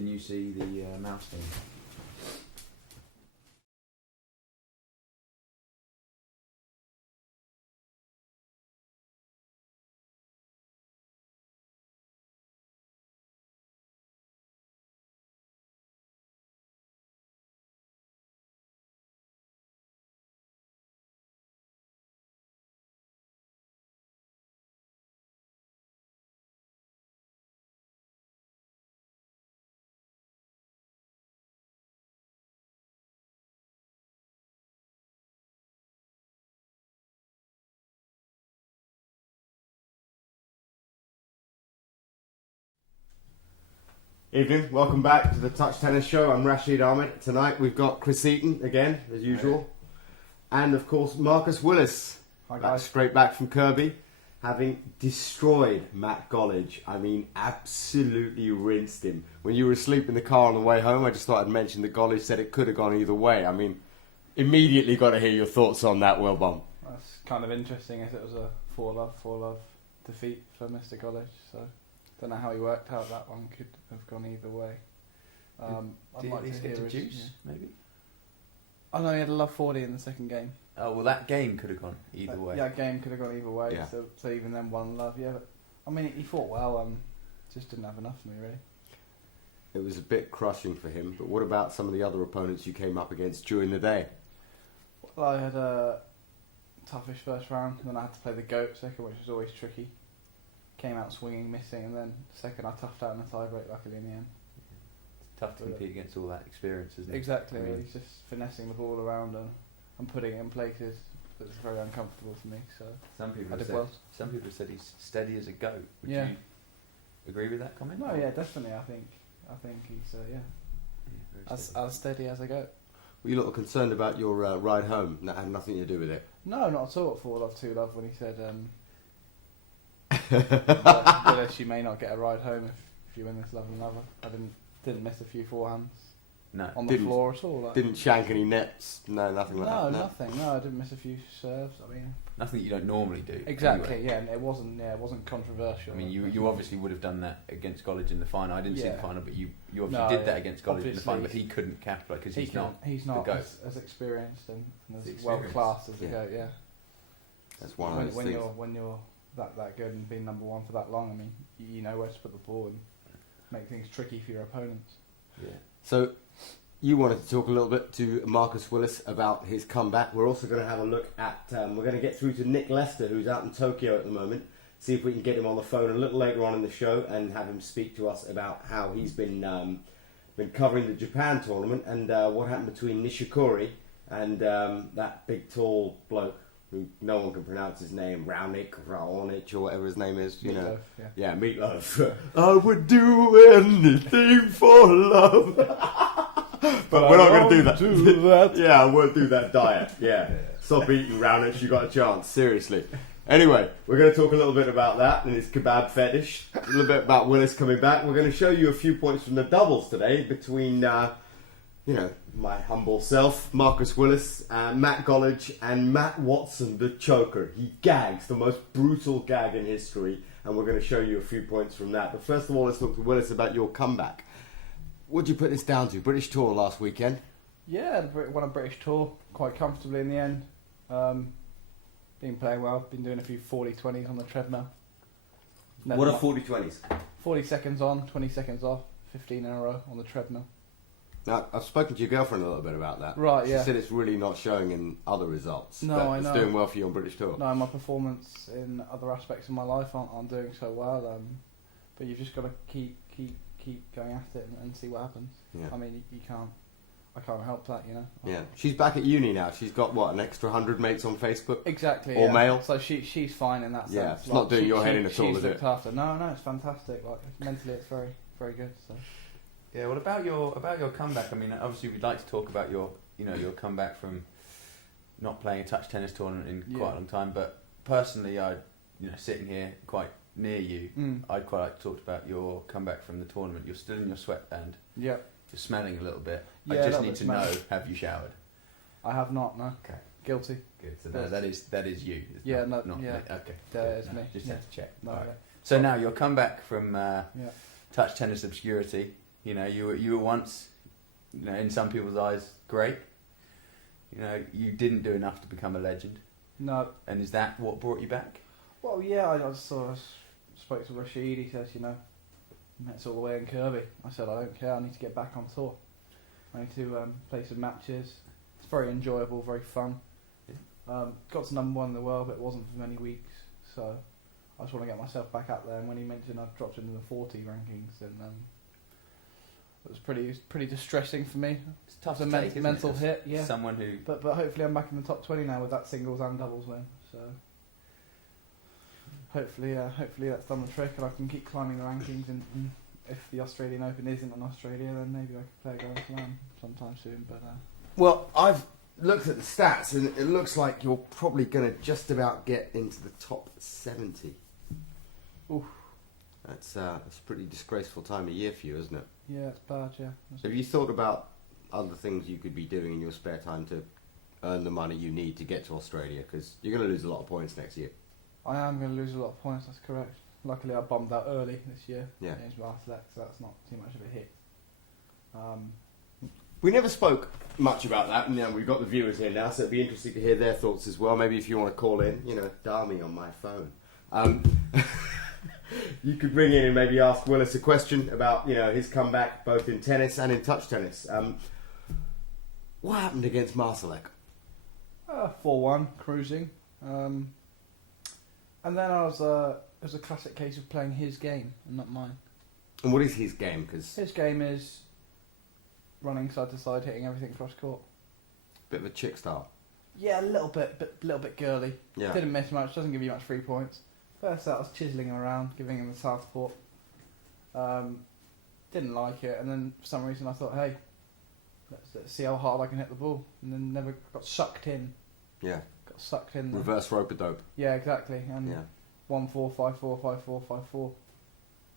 can you see the mouse thing? Evening, welcome back to the Touch Tennis Show. I'm Rashid Ahmed. Tonight we've got Chris Eaton again, as usual. And of course Marcus Willis. Hi guys. Straight back from Kirby, having destroyed Matt Gollage. I mean, absolutely rinsed him. When you were asleep in the car on the way home, I just thought I'd mention that Gollage said it could have gone either way. I mean, immediately got to hear your thoughts on that, Wilbon. That's kind of interesting as it was a 4-love defeat for Mr. Gollage, so don't know how he worked out that one could have gone either way. Did he at least get to juice, maybe? I know he had a love 40 in the second game. Oh, well, that game could have gone either way. Yeah, game could have gone either way, Yeah. so even then 1-love, yeah. But, I mean, he fought well, just didn't have enough for me, really. It was a bit crushing for him, but what about some of the other opponents you came up against during the day? Well, I had a toughish first round, and then I had to play the GOAT second, which was always tricky. Came out swinging, missing, and then second I toughed out in the tiebreak, luckily in the end. It's tough to compete against all that experience, isn't it? Exactly, I mean, he's just finessing the ball around and putting it in places that's very uncomfortable for me. So some people I have did well. said he's steady as a goat. Would Yeah. you agree with that comment? No, yeah, definitely. I think he's as steady as I go. Were you a little concerned about your ride home? That had nothing to do with it. No, not at all. At 4-love, 2-love when he said Willis, you may not get a ride home if you win this love and lover. I didn't miss a few forehands. No. On the floor at all. Like. Didn't shank any nets? No, nothing like that. No, nothing. No, I didn't miss a few serves. I mean, nothing that you don't normally do. exactly. Anyway. Yeah, and it wasn't controversial. I mean, you obviously would have done that against Gollage in the final. I didn't see the final, but you obviously did that against Gollage in the final. But he couldn't capitalise because he's not the as experienced and as well well classed as the GOAT. Yeah, That's one of those things. When you're that good and being number one for that long, I mean, you know where to put the ball and make things tricky for your opponents. Yeah. So, you wanted to talk a little bit to Marcus Willis about his comeback. We're also going to have a look at, we're going to get through to Nick Lester, who's out in Tokyo at the moment, see if we can get him on the phone a little later on in the show and have him speak to us about how he's been covering the Japan tournament and what happened between Nishikori and that big tall bloke who no one can pronounce his name, Raonic or whatever his name is, you know. Yeah, Meatloaf. I would do anything for love. But we're not going to do that. Yeah, I won't do that diet. Yeah. Stop eating Raonic, you got a chance. Seriously. Anyway, we're going to talk a little bit about that and his kebab fetish. A little bit about Willis coming back. We're going to show you a few points from the doubles today between, my humble self, Marcus Willis, Matt Gollage, and Matt Watson, the choker. He gags, the most brutal gag in history, and we're going to show you a few points from that. But first of all, let's talk to Willis about your comeback. What do you put this down to? British Tour last weekend? Yeah, won a British Tour quite comfortably in the end. Been playing well, been doing a few 40-20s on the treadmill. What are 40-20s? 40 seconds on, 20 seconds off, 15 in a row on the treadmill. Now, I've spoken to your girlfriend a little bit about that. Right, she yeah. said it's really not showing in other results. No, but I know. It's doing well for you on British Tour. No, my performance in other aspects of my life aren't doing so well. But you've just got to keep going at it and see what happens. Yeah. I mean, I can't help that, you know. Yeah, she's back at uni now. She's got an extra 100 mates on Facebook. Exactly. Or male. So she's fine in that sense. Yeah, it's not doing your head in at all, is it? She's looked after. No, it's fantastic. Like mentally, it's very, very good. So. Yeah. What about your comeback? I mean, obviously, we'd like to talk about your comeback from not playing a touch tennis tournament in quite a long time. But personally, sitting here quite near you, I'd quite like to talk about your comeback from the tournament. You're still in your sweatband. Yeah. You're smelling a little bit. Yeah, I just need to know: have you showered? I have not. No. Okay. Guilty. Good. So that is you. It's yeah. Not yeah. me. Okay. It's me. Just yeah. have to check. No, right. So now your comeback from yeah. touch tennis obscurity. You know, you were once, you know, in some people's eyes, great. You know, you didn't do enough to become a legend. No. And is that what brought you back? Well, yeah, I sort of spoke to Rashid. He says, you know, it's all the way in Kirby. I said, I don't care. I need to get back on tour. I need to play some matches. It's very enjoyable, very fun. Got to number 1 in the world, but it wasn't for many weeks. So I just want to get myself back up there. And when he mentioned I've dropped into the 40 rankings, then it was pretty distressing for me. It's tough It's to a take, isn't mental it? hit, yeah. Someone who... But hopefully I'm back in the top 20 now with that singles and doubles win. So hopefully that's done the trick, and I can keep climbing the rankings. And if the Australian Open isn't in Australia, then maybe I can play a Grand Slam sometime soon. But Well, I've looked at the stats, and it looks like you're probably going to just about get into the top 70. Oof. That's a pretty disgraceful time of year for you, isn't it? Yeah, it's bad, yeah. Have you thought about other things you could be doing in your spare time to earn the money you need to get to Australia? Because you're going to lose a lot of points next year. I am going to lose a lot of points, that's correct. Luckily I bombed out early this year Yeah. against Martelek, so that's not too much of a hit. We never spoke much about that, and we've got the viewers here now, so it'd be interesting to hear their thoughts as well. Maybe if you want to call in, dial me on my phone. You could ring in and maybe ask Willis a question about, his comeback both in tennis and in touch tennis. What happened against Martelek? 4-1, cruising. And then it was a classic case of playing his game and not mine. And what is his game? Because His game is running side to side, hitting everything cross court. bit of a chick style. Yeah, a little bit girly. Yeah. Didn't miss much, doesn't give you much 3 points. First set I was chiseling him around, giving him the southpaw. Didn't like it, and then for some reason I thought, hey, let's see how hard I can hit the ball. And then never got sucked in. Yeah. Got sucked in. Reverse rope-a-dope. Yeah, exactly. And Yeah. 1-4, 5-4, 5-4, 5-4.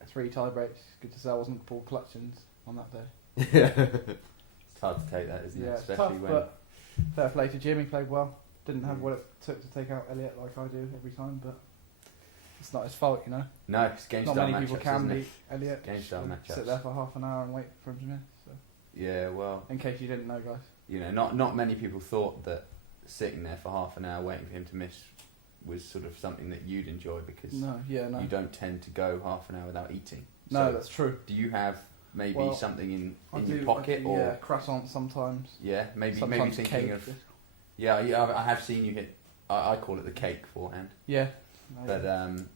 3 tie breaks. Good to say I wasn't Paul Clutchins on that day. Yeah. It's hard to take that, isn't Yeah, it? it's Especially tough, when... but fair play to Jim. He played well. Didn't have what it took to take out Elliot like I do every time, but it's not his fault, No, it's game Not style many matchups, people can isn't it? beat Elliot. Game style matchups. Sit there for half an hour and wait for him to miss. So. Yeah, well, In case you didn't know, guys. not many people thought that sitting there for half an hour waiting for him to miss was sort of something that you'd enjoy, because No. you don't tend to go half an hour without eating. No, So that's true. do you have maybe Well, something I in do, your pocket, I do, or yeah, croissants sometimes. maybe Sometimes thinking cake. of I have seen you hit. I call it the cake forehand, Yeah. but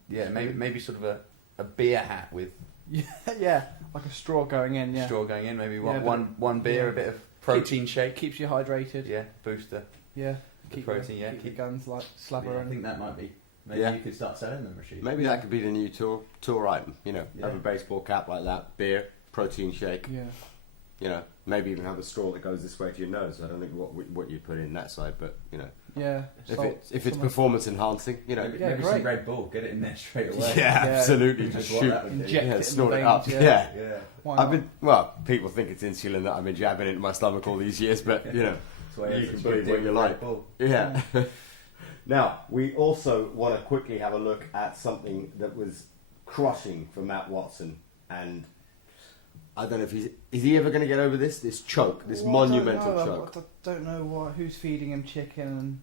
maybe sort of a beer hat with yeah, like a straw going in. Yeah. straw going in. Maybe Yeah, one beer, yeah. a bit of protein shake. Keeps you hydrated. Yeah, booster. Yeah. The protein. keep the guns like slabber Yeah, I and think that might be. Maybe Yeah. you could start selling them, Rashid. Maybe that could be the new tour item. Yeah. Have a baseball cap like that, beer, protein shake. yeah. Maybe even have a straw that goes this way to your nose. I don't think what you put in that side, but Yeah. if it's performance enhancing, Yeah, maybe great. some Red Bull. Get it in there straight away. yeah, Yeah. absolutely, That's just what shoot, that would do. Inject it in the snort it veins, up, yeah. Yeah. Why I've not? been people think it's insulin that I've been jabbing into my stomach all these years, but That's why You it's can such a believe good what deal you with like. Red Bull. yeah. Now we also want to quickly have a look at something that was crushing for Matt Watson, and I don't know if is he ever going to get over this choke, this Well, monumental I choke. don't know who's feeding him chicken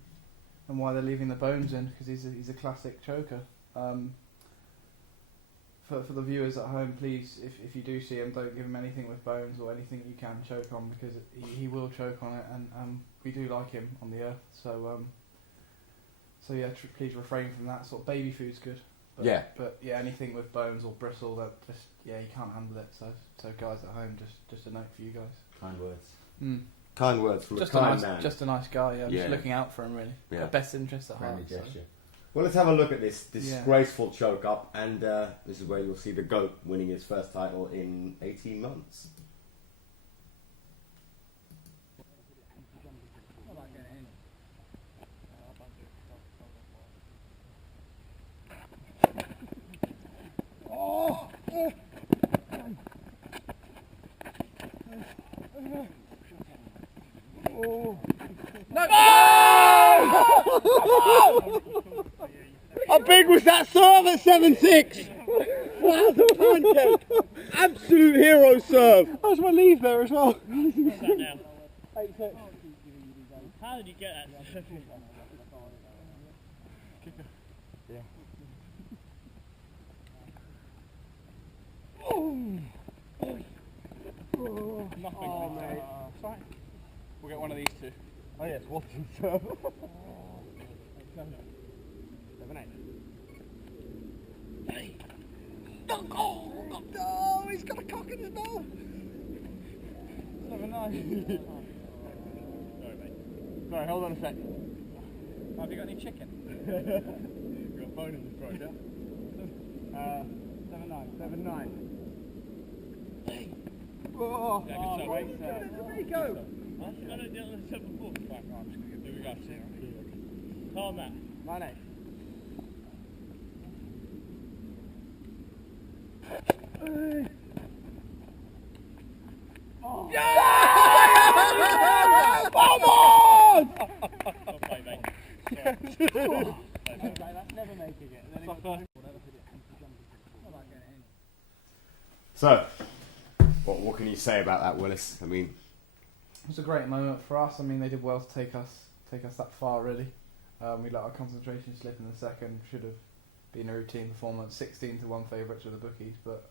and why they're leaving the bones in, because he's a classic choker. For the viewers at home, please, if you do see him, don't give him anything with bones or anything you can choke on, because he will choke on it, and we do like him on the earth. So yeah, please refrain from that. Sort of baby food's good. But anything with bones or bristle, that just you can't handle it. So guys at home, just a note for you guys. Kind words. Kind words from Just a kind man. just a nice guy. Yeah, Yeah. just looking out for him really. Yeah. Got best interest at heart. Friendly So. gesture. Well, let's have a look at this disgraceful choke up, and this is where you'll see the GOAT winning his first title in 18 months. How big was that serve at 7-6? Wow, the pancake! Absolute hero serve. How's my leave there as well? What's that now? 8-6. How did you get that? Yeah. Nothing. Oh, mate. It's fine. We'll get one of these two. Oh yes, Watson serve. 7-8. Oh, no, he's got a cock in his mouth. 7-9. Sorry, mate. Sorry, hold on a sec. Have you got any chicken? You've got a phone in the throat, yeah? 7-9. 7-9. Oh, Yeah, good great serve. serve. Rico. I don't know what I said before. Right, I'm just going to do it. Here we go. Calm that. 9-8. Oh. Yeah! Vamos! Well played, mate. That's never making it. So, what can you say about that, Willis? I mean, It was a great moment for us. I mean, they did well to take us that far, really. We let our concentration slip in the second. Should have been a routine performance. 16-1 favourites with the bookies, but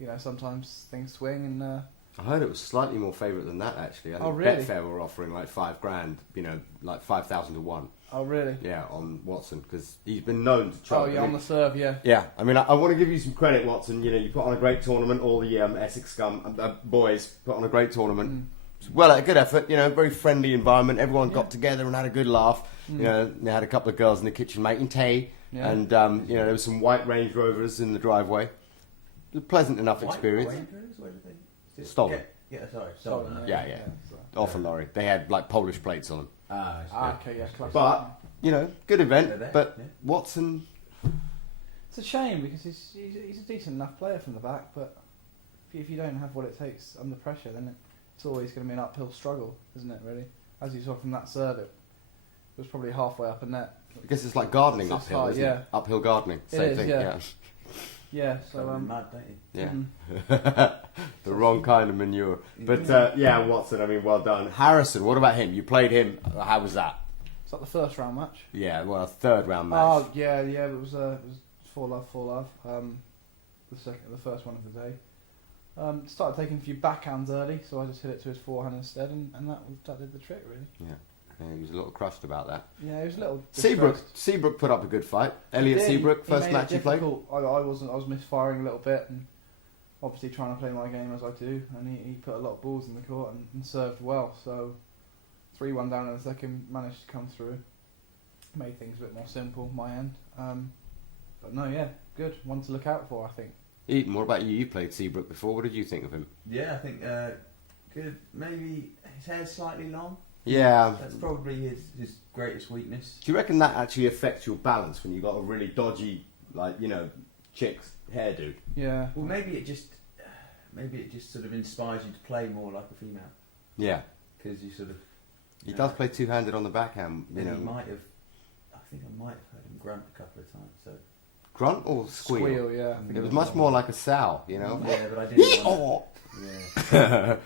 you know, sometimes things swing and. I heard it was slightly more favourite than that, actually. I think really? Betfair were offering like $5,000, you know, like 5,000 to 1. Oh really? Yeah, on Watson, because he's been known to try. Oh yeah, on the serve, yeah. Yeah, I mean, I want to give you some credit, Watson. You know, you put on a great tournament. All the Essex scum boys put on a great tournament. Well, a good effort. You know, very friendly environment. Everyone got together and had a good laugh. You know, they had a couple of girls in the kitchen making tea, and you know, there was some white Range Rovers in the driveway. It was a pleasant enough experience. Stolen. Yeah, sorry, Stolen, Yeah. Off a lorry. They had like Polish plates on them. Okay, yeah. Classic. But you know, good event. They're there, But yeah. Watson. It's a shame because he's a decent enough player from the back, but if you don't have what it takes under pressure, then it's always going to be an uphill struggle, isn't it? Really, as you saw from that serve, it was probably halfway up a net. I guess it's like gardening It's uphill, hard, isn't yeah. it? Uphill gardening. It Same is, thing. yeah. Yeah, so mud, don't you? Yeah. The wrong kind of manure. But yeah, Watson, I mean, well done. Harrison, what about him? You played him. How was that? it's like the first round match. Yeah, well, a third round match. Oh yeah, it was 4-love. The first one of the day. Started taking a few backhands early, so I just hit it to his forehand instead, and that did the trick really. Yeah, he was a little crushed about that. Yeah, he was a little. Seabrook put up a good fight. Elliot Seabrook, first match he played. I was misfiring a little bit, and obviously trying to play my game as I do, and he put a lot of balls in the court and served well. So 3-1 down in the second, managed to come through, made things a bit more simple my end. But no, yeah, good one to look out for, I think. Eaton, what about you? You played Seabrook before. What did you think of him? Yeah, I think good. Maybe his hair's slightly long. Yeah. That's probably his greatest weakness. Do you reckon that actually affects your balance when you got a really dodgy, like, you know, chick's hairdo? Yeah. Well, maybe it just sort of inspires you to play more like a female. Yeah. Because you sort of. He does play two-handed on the backhand, you know. He might have. I think I might have heard him grunt a couple of times. So. Grunt or squeal? Squeal, yeah. It was much more like a sow, you know. Yeah, but I didn't. Want Yeah.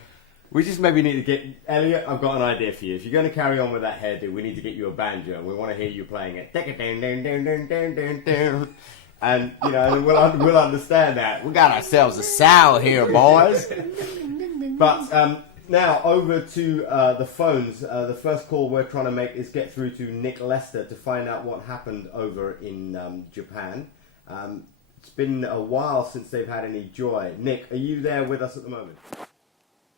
We just maybe need to get Elliot. I've got an idea for you. If you're going to carry on with that hairdo, we need to get you a banjo, and we want to hear you playing it. And you know, we'll understand that. We got ourselves a sow here, boys. But now over to the phones. The first call we're trying to make is get through to Nick Lester to find out what happened over in Japan. It's been a while since they've had any joy. Nick, are you there with us at the moment?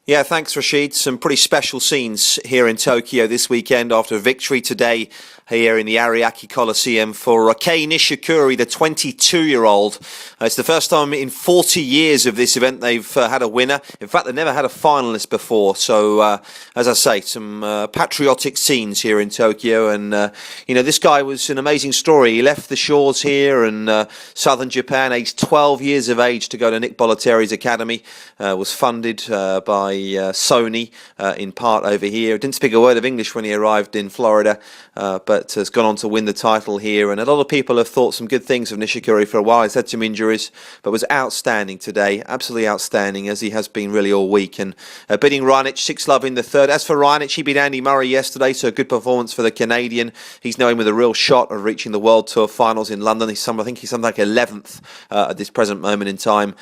Yeah, thanks, Rashid. Some pretty special scenes here in Tokyo this weekend after a victory today here in the Ariake Coliseum for Kei Nishikori, the 22-year-old. It's the first time in 40 years of this event they've had a winner. In fact, they've never had a finalist before. So, as I say, some patriotic scenes here in Tokyo. And, you know, this guy was an amazing story. He left the shores here in southern Japan, aged 12 years of age, to go to Nick Bollettieri's academy. Was funded by by Sony in part over here. Didn't speak a word of English when he arrived in Florida, but has gone on to win the title here. And a lot of people have thought some good things of Nishikori for a while. He's had some injuries, but was outstanding today. Absolutely outstanding, as he has been really all week. And beating Raonic 6-love in the third. As for Raonic, he beat Andy Murray yesterday, so a good performance for the Canadian. He's now in with a real shot of reaching the World Tour finals in London. I think he's something like 11th at this present moment in time,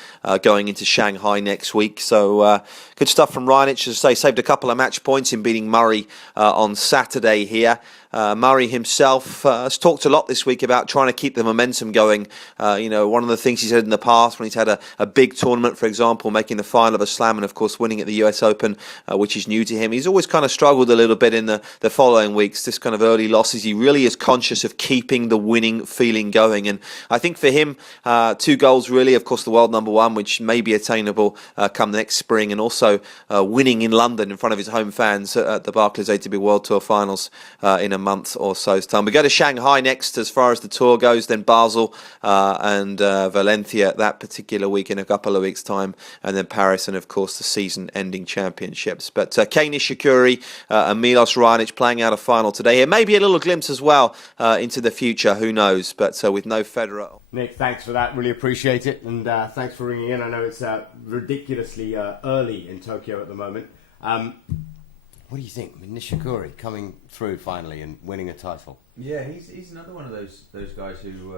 going into Shanghai next week. So good stuff from Raonic. As I say, saved a couple of match points in beating Murray on Saturday here. Murray himself has talked a lot this week about trying to keep the momentum going. One of the things he said in the past when he's had a big tournament, for example, making the final of a slam and, of course, winning at the US Open, which is new to him. He's always kind of struggled a little bit in the following weeks, this kind of early losses. He really is conscious of keeping the winning feeling going. And I think for him, 2 goals really, of course, the world number 1, which may be attainable come next spring, and also winning in London in front of his home fans at the Barclays ATP World Tour Finals in a month or so's time. We go to Shanghai next as far as the tour goes, then Basel and Valencia that particular week in a couple of weeks' time, and then Paris and, of course, the season-ending championships. But Kei Nishikori and Milos Raonic playing out a final today. Here maybe a little glimpse as well into the future, who knows, but with no Federer. Nick, thanks for that. Really appreciate it. And thanks for ringing in. I know it's ridiculously early in Tokyo at the moment. What do you think? I mean, Nishikori coming through finally and winning a title. Yeah, he's another one of those guys who,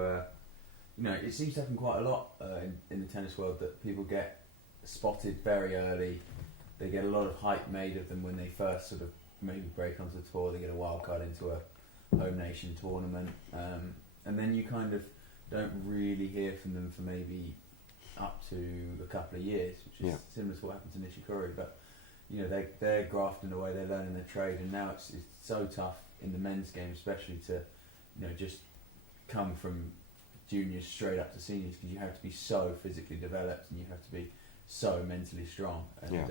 it seems to happen quite a lot in the tennis world, that people get spotted very early. They get a lot of hype made of them when they first sort of maybe break onto the tour. They get a wild card into a home nation tournament, and then you kind of don't really hear from them for maybe up to a couple of years, which is similar to what happened to Nishikori. But they're grafting away, they're learning their trade, and now it's so tough in the men's game, especially to just come from juniors straight up to seniors, because you have to be so physically developed and you have to be so mentally strong. And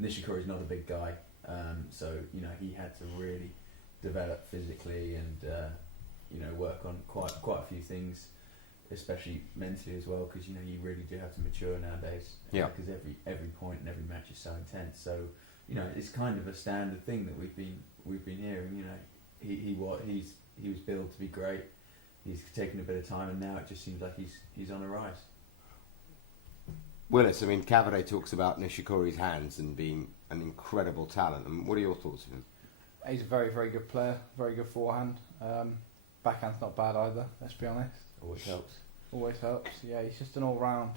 Nishikori's not a big guy, so he had to really develop physically and work on quite a few things, especially mentally as well, because you really do have to mature nowadays. Because every point and every match is so intense. So it's kind of a standard thing that we've been hearing. He was built to be great. He's taken a bit of time, and now it just seems like he's on a rise. Willis, I mean, Cavade talks about Nishikori's hands and being an incredible talent. I mean, what are your thoughts of him? He's a very, very good player. Very good forehand. Backhand's not bad either. Let's be honest. Always helps. Always helps. Yeah, he's just an all-round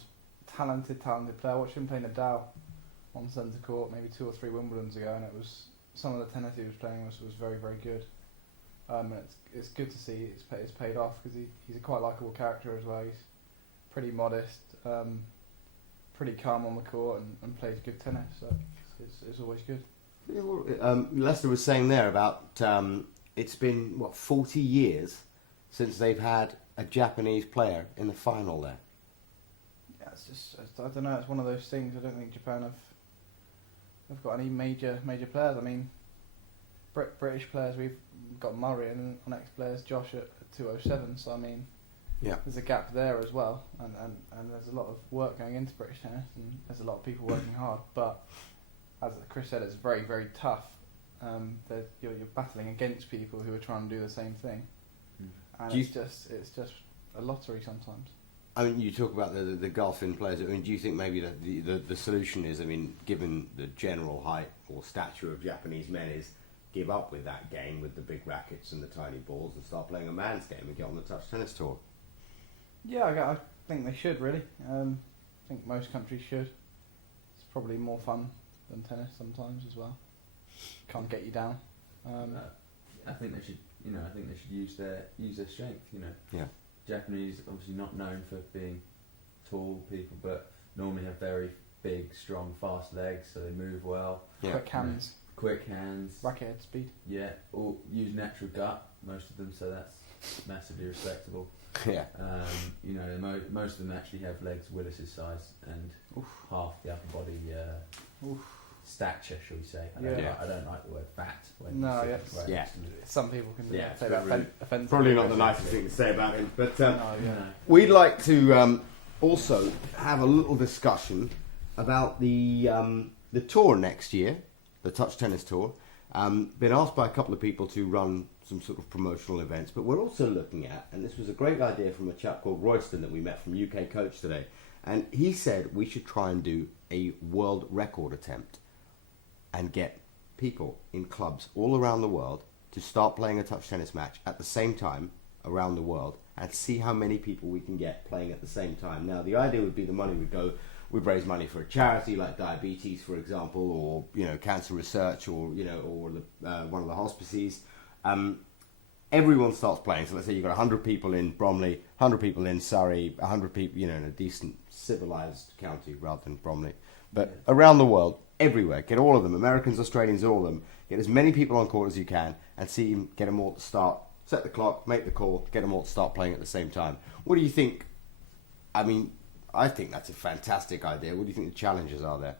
talented player. I watched him play Nadal on centre court maybe 2 or 3 Wimbledons ago, and it was some of the tennis he was playing was very, very good. And it's good to see it's paid off, because he's a quite likeable character as well. He's pretty modest, pretty calm on the court, and plays good tennis. So it's always good. Lester was saying there about it's been 40 years since they've had a Japanese player in the final there. Yeah, it's just I don't know. It's one of those things. I don't think Japan have got any major players. I mean, British players, we've got Murray, and our next player's Josh at 207. So I mean, there's a gap there as well, and there's a lot of work going into British tennis, and there's a lot of people working hard. But as Chris said, it's very, very tough. You're battling against people who are trying to do the same thing, and it's just a lottery sometimes. I mean, you talk about the golfing players. I mean, do you think maybe the solution is, I mean, given the general height or stature of Japanese men, is give up with that game with the big rackets and the tiny balls and start playing a man's game and get on the touch tennis tour? Yeah, I think they should really. I think most countries should. It's probably more fun than tennis sometimes as well. Can't get you down. I think they should. I think they should use their strength. Japanese obviously not known for being tall people, but normally have very big, strong, fast legs, so they move well. Quick hands. Racket head speed. Yeah, all use natural gut, most of them, so that's massively respectable. Yeah. Most of them actually have legs Willis's size and half the upper body stature, shall we say. I don't like the word fat. Some people can say that offensive. Probably not the nicest thing to say about him, but we'd like to also have a little discussion about the the tour next year, the touch tennis tour, been asked by a couple of people to run some sort of promotional events, but we're also looking at, and this was a great idea from a chap called Royston that we met from UK Coach today, and he said we should try and do a world record attempt and get people in clubs all around the world to start playing a touch tennis match at the same time around the world and see how many people we can get playing at the same time. Now, the idea would be the money would go, we'd raise money for a charity like diabetes, for example, or cancer research, or or one of the hospices. Everyone starts playing. So let's say you've got 100 people in Bromley, 100 people in Surrey, 100 people, in a decent civilised county rather than Bromley. But around the world, everywhere, get all of them, Americans, Australians, all of them. Get as many people on court as you can and get them all to start. Set the clock, make the call, get them all to start playing at the same time. What do you think? I mean, I think that's a fantastic idea. What do you think the challenges are there?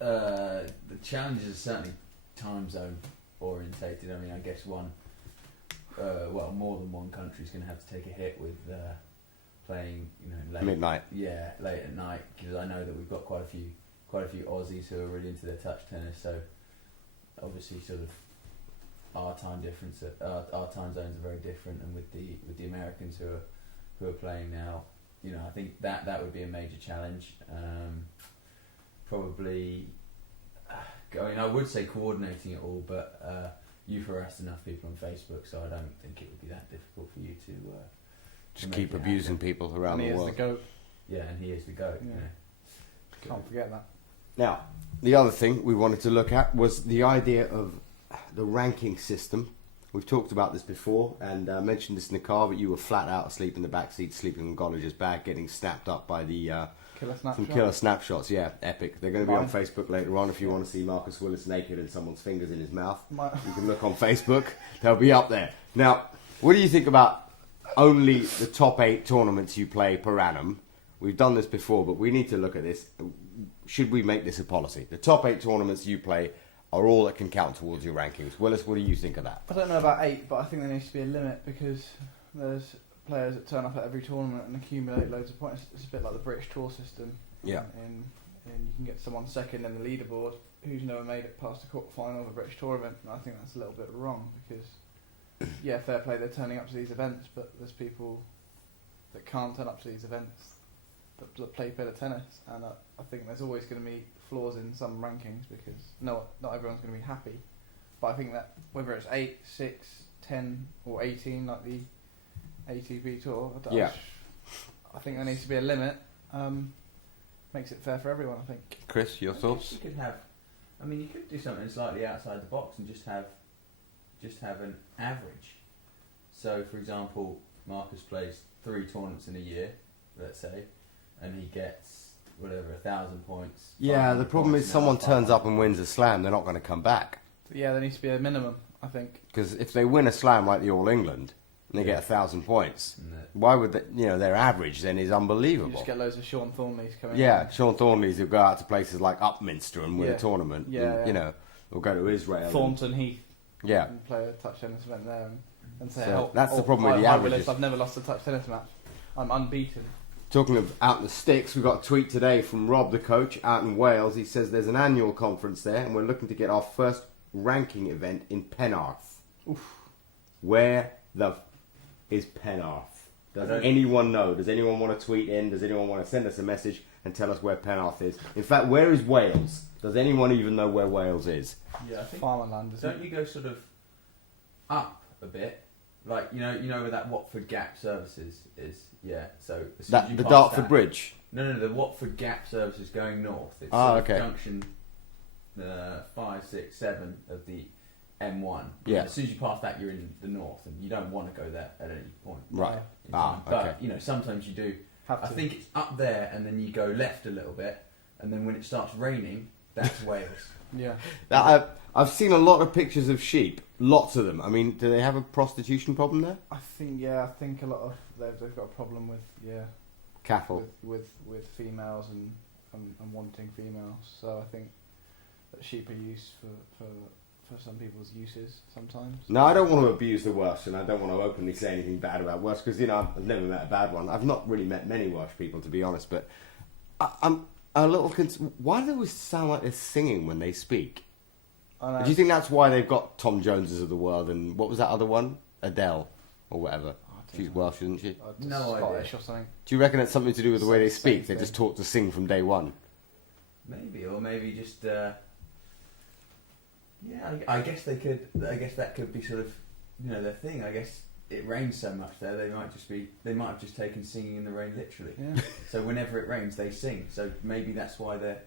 The challenges are certainly time zone orientated. I mean, I guess more than one country is going to have to take a hit with playing, late, midnight. Yeah, late at night, because I know that we've got quite a few Aussies who are really into their touch tennis. So obviously, sort of our time difference, our time zones are very different, and with the Americans who are playing now, I think that would be a major challenge. Probably, I would say coordinating it all, but you've harassed enough people on Facebook, so I don't think it would be that difficult for you to just keep abusing people around the world. And he is the GOAT. Yeah, and he is the GOAT. Yeah. Can't forget that. Now, the other thing we wanted to look at was the idea of the ranking system. We've talked about this before, and mentioned this in the car, but you were flat out asleep in the back seat, sleeping in Gollager's bag, getting snapped up by the killer snapshots. Yeah, epic. They're going to be on Facebook later on. If you want to see Marcus Willis naked and someone's fingers in his mouth, you can look on Facebook. They'll be up there. Now, what do you think about only the top 8 tournaments you play per annum? We've done this before, but we need to look at this. Should we make this a policy? The top 8 tournaments you play are all that can count towards your rankings. Willis, what do you think of that? I don't know about 8, but I think there needs to be a limit, because there's players that turn up at every tournament and accumulate loads of points. It's a bit like the British Tour system. Yeah. And you can get someone second in the leaderboard who's never made it past the quarter final of a British Tour event. And I think that's a little bit wrong, because, yeah, fair play, they're turning up to these events, but there's people that can't turn up to these events that play better tennis. And I think there's always going to be flaws in some rankings, because not everyone's going to be happy. But I think that whether it's 8, 6, 10 or 18 like the ATP Tour, I think there needs to be a limit. Makes it fair for everyone, I think. Chris, your thoughts? You could do something slightly outside the box and just have an average. So, for example, Marcus plays 3 tournaments in a year, let's say, and he gets 1,000 points. Yeah, the problem is someone turns up and wins a slam, they're not going to come back. Yeah, there needs to be a minimum, I think. Because if they win a slam like the All England and they get 1,000 points, why would they, their average then is unbelievable. You just get loads of Sean Thornleys coming. Yeah, Sean Thornleys who go out to places like Upminster and win a tournament. Yeah, and, or go to Israel. Thornton Heath. Yeah. And play a touch tennis event there and say, that's the problem with the averages. I've never lost a touch tennis match. I'm unbeaten. Talking of out in the sticks, we got a tweet today from Rob, the coach, out in Wales. He says there's an annual conference there, and we're looking to get our first ranking event in Penarth. Oof. Where is Penarth? Does anyone know? Does anyone want to tweet in? Does anyone want to send us a message and tell us where Penarth is? In fact, where is Wales? Does anyone even know where Wales is? Yeah, I think Farmerland. Don't you go sort of up a bit? Like, you know where that Watford Gap Services is? Yeah, so... The Dartford Bridge? No, the Watford Gap Services going north. It's junction 5, 6, 7 of the M1. Yeah. As soon as you pass that, you're in the north, and you don't want to go there at any point. Right. But, sometimes you do. I think it's up there, and then you go left a little bit, and then when it starts raining, that's Wales. Yeah. I've seen a lot of pictures of sheep. Lots of them. I mean, do they have a prostitution problem there? I think a lot of they've got a problem with cattle with females and wanting females. So I think that sheep are used for some people's uses sometimes. No, I don't want to abuse the Welsh, and I don't want to openly say anything bad about Welsh, because I've never met a bad one. I've not really met many Welsh people, to be honest, but a little. Why do they always sound like they're singing when they speak? I know. Do you think that's why they've got Tom Joneses of the world and what was that other one? Adele or whatever. She's Welsh, isn't she? No Scottish idea. or something. Do you reckon it's something to do with the way they Same speak? They're thing. just taught to sing from day one. Maybe, or maybe just. I guess they could. I guess that could be sort of, their thing. I guess it rains so much there. They might have just taken singing in the rain literally. Yeah. So whenever it rains, they sing. So maybe that's why they're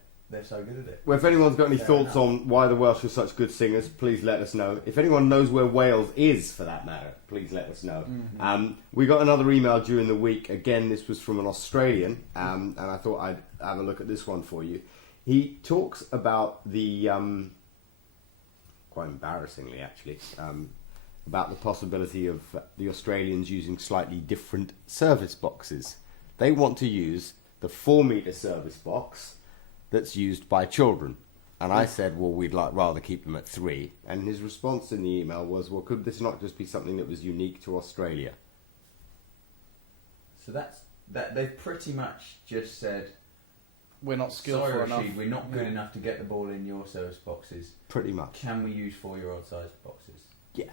so good at it. Well, if anyone's got any Fair thoughts enough. on why the Welsh are such good singers, please let us know. If anyone knows where Wales is, for that matter, please let us know. Mm-hmm. We got another email during the week. Again, this was from an Australian, and I thought I'd have a look at this one for you. He talks about the, quite embarrassingly actually, about the possibility of the Australians using slightly different service boxes. They want to use the 4-metre service box that's used by children. And I said, well, we'd rather keep them at 3. And his response in the email was, well, could this not just be something that was unique to Australia? So that they've pretty much just said, We're not skillful sorry, enough. Rashid, we're not good Yeah. enough to get the ball in your service boxes. Pretty much. Can we use 4-year-old sized boxes? Yeah.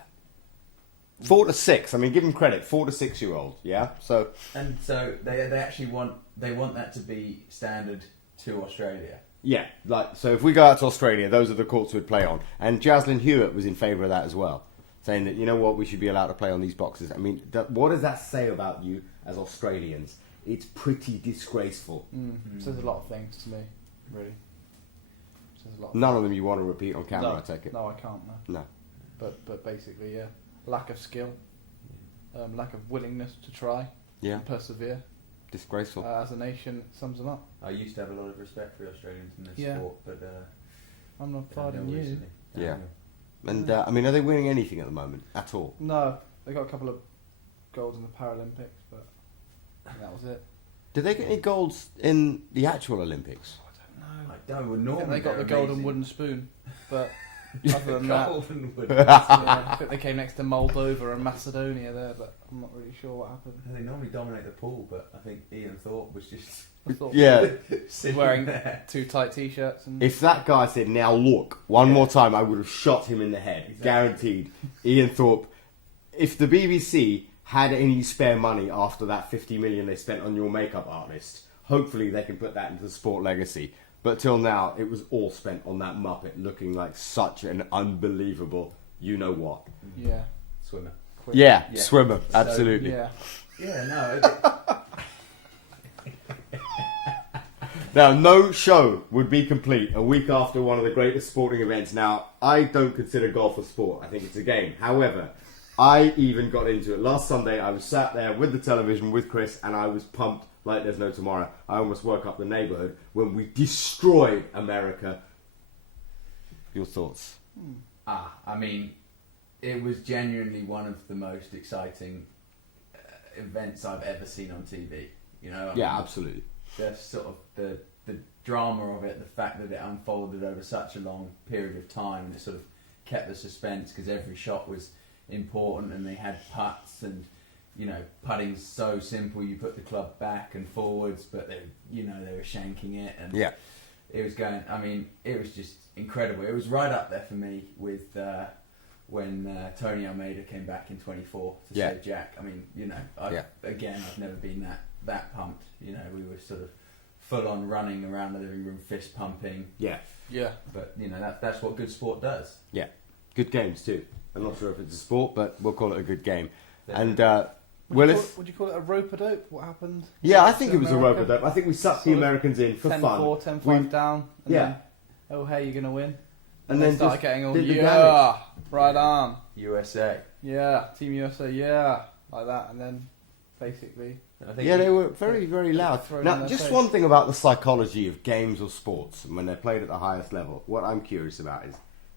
4 to 6. I mean, give them credit. 4 to 6-year-old. Yeah. So And so they actually want that to be standard to Australia. yeah, so if we go out to Australia, those are the courts we'd play on. And Jaslyn Hewitt was in favour of that as well, saying that, you know what, we should be allowed to play on these boxes. I mean, what does that say about you as Australians? It's pretty disgraceful. Says a lot of things to me, really. Says a lot. None of them you want to repeat on camera, no, I take it. No, I can't. No. No. But basically, yeah, lack of skill, lack of willingness to try, Yeah. and persevere. Disgraceful. As a nation, it sums them up. I used to have a lot of respect for Australians in their Yeah. sport, but I'm not downhill fighting you. recently. Yeah. Downhill. And, I mean, are they winning anything at the moment? At all? No, they got a couple of golds in the Paralympics, but that was it. Did they get any golds in the actual Olympics? I don't. Well, I normally think they got the they're golden amazing. wooden spoon, but other than that, Golden wood. yeah, I think they came next to Moldova and Macedonia there, but I'm not really sure what happened. They normally dominate the pool, but I think Ian Thorpe was just I thought Yeah. sitting wearing there. too tight t-shirts and If that guy said, now look, one more time, I would have shot him in the head. Exactly. Guaranteed. Ian Thorpe. If the BBC had any spare money after that 50 million they spent on your makeup artist, hopefully they can put that into the sport legacy. But till now, it was all spent on that Muppet looking like such an unbelievable you-know-what. yeah, Swimmer. quick. Yeah, Yeah. swimmer, absolutely. yeah. Yeah, no. Now, no show would be complete a week after one of the greatest sporting events. Now, I don't consider golf a sport. I think it's a game. However, I even got into it. Last Sunday, I was sat there with the television with Chris, and I was pumped like there's no tomorrow. I almost woke up the neighbourhood when we destroyed America. Your thoughts? I mean, it was genuinely one of the most exciting events I've ever seen on TV. You know, I Yeah, mean, absolutely. just sort of the drama of it, the fact that it unfolded over such a long period of time, and it sort of kept the suspense because every shot was important, and they had putts, and putting's so simple. You put the club back and forwards, but they were shanking it, and Yeah. it was going. I mean, it was just incredible. It was right up there for me with when Tony Almeida came back in 24 to Yeah. save Jack. I mean, I've never been that pumped. We were sort of full on running around the living room, fist pumping. Yeah. Yeah. But that's what good sport does. Yeah. Good games, too. I'm not sure if it's a sport, but we'll call it a good game. And Willis? Would you call it a rope-a-dope? What happened? Yeah, I think to it was a America? rope-a-dope. I think we sucked the Sort of Americans in for 10-4, fun. 10-5 down. And Yeah. Then, oh, hey, you're going to win. And they then started just getting all, did the yeah, right arm. USA. Yeah, Team USA, yeah. Like that. And then, basically, And I think Yeah, they were very, very loud. Throw it in Now, their just face. one thing about the psychology of games or sports when they're played at the highest level. What I'm curious about is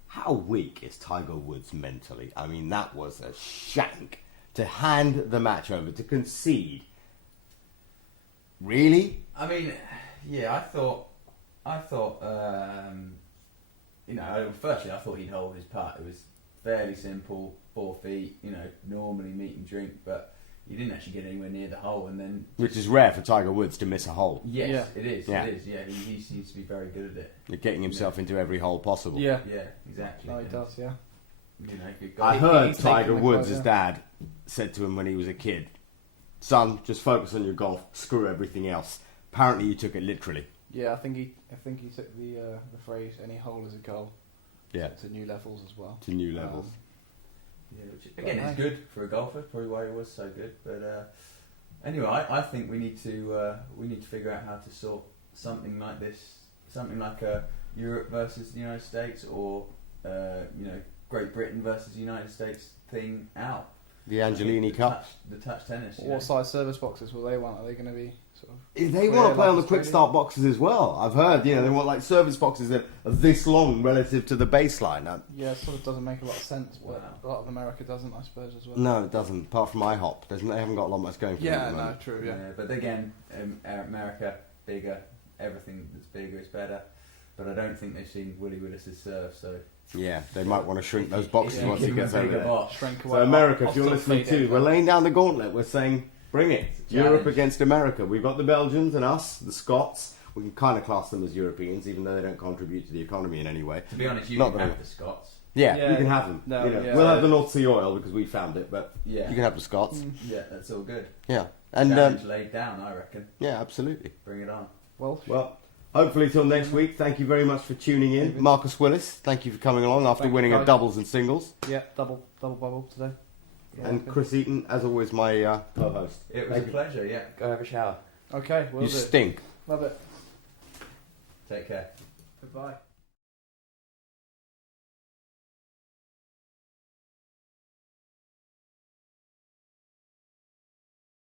how weak is Tiger Woods mentally? I mean, that was a shank to hand the match over, to concede. Really? I mean, yeah, I thought, firstly, I thought he'd hold his putt. It was fairly simple, 4 feet, normally meet and drink, but he didn't actually get anywhere near the hole, and then Which is rare for Tiger Woods to miss a hole. yes, Yeah. it is. Yeah. It is. Yeah, he seems to be very good at it. You're getting himself into every hole possible. Yeah. Yeah, exactly. No, he does. Yeah. You know, good I guy. heard he's Tiger taken the Woods' quote, dad said to him when he was a kid, "Son, just focus on your golf. Screw everything else." Apparently, he took it literally. Yeah, I think he took the phrase "any hole is a goal" Yeah, to new levels as well. to new levels. Yeah, which again is good for a golfer. Probably why he was so good. But anyway, I think we need to figure out how to sort something like this, something like a Europe versus the United States, or Great Britain versus the United States thing out. The Angelini Cup. The touch tennis. What size service boxes will they want? Are they going to be sort of? They Yeah, want to play like on the quick Australia. start boxes as well. I've heard, they want like service boxes that are this long relative to the baseline. Yeah, it sort of doesn't make a lot of sense, but Wow. a lot of America doesn't, I suppose, as well. No, it doesn't. Apart from IHOP, they haven't got a lot much going for them Yeah, at the no, moment. true. Yeah. But again, America bigger. Everything that's bigger is better. But I don't think they've seen Willie Willis's serve, so Yeah, they might want to shrink those boxes Yeah, once he give him gets a over bigger there. box. Shrink away. So America, if I'll you're still listening fade it. too, we're laying down the gauntlet. We're saying, bring it. It's a Europe challenge. against America. We've got the Belgians and us, the Scots. We can kind of class them as Europeans, even though they don't contribute to the economy in any way. To be honest, you Not can that have I- the Scots. Yeah, Yeah. you can have them. No, yeah. We'll have the North Sea oil because we found it, but Yeah, you can have the Scots. yeah, that's all good. Yeah, and Challenge laid down, I reckon. yeah, absolutely. Bring it on. Well, Well, hopefully till next week. Thank you very much for tuning in, David. Marcus Willis. Thank you for coming along after Thank you, winning a guys. doubles and singles. yeah, double bubble today. Yeah, And okay. Chris Eaton, as always, my co-host. It was Thank a you. pleasure, yeah. Go have a shower. Okay, we'll You do. stink. Love it. Take care. Goodbye.